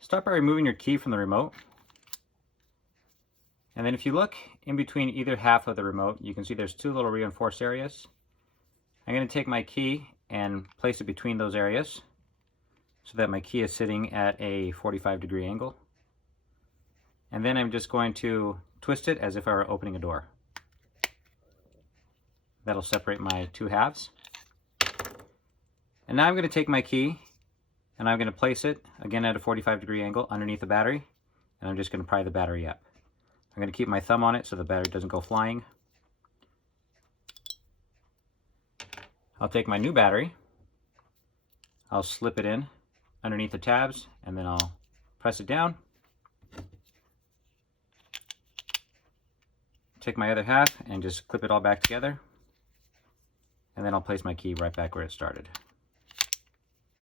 Start by removing your key from the remote. And then if you look in between either half of the remote, you can see there's two little reinforced areas. I'm going to take my key and place it between those areas so that my key is sitting at a 45-degree angle. And then I'm just going to twist it as if I were opening a door. That'll separate my two halves. And now I'm going to take my key and I'm going to place it again at a 45-degree angle underneath the battery, and I'm just going to pry the battery up. I'm going to keep my thumb on it so the battery doesn't go flying. I'll take my new battery, I'll slip it in underneath the tabs, and then I'll press it down. Take my other half and just clip it all back together, and then I'll place my key right back where it started.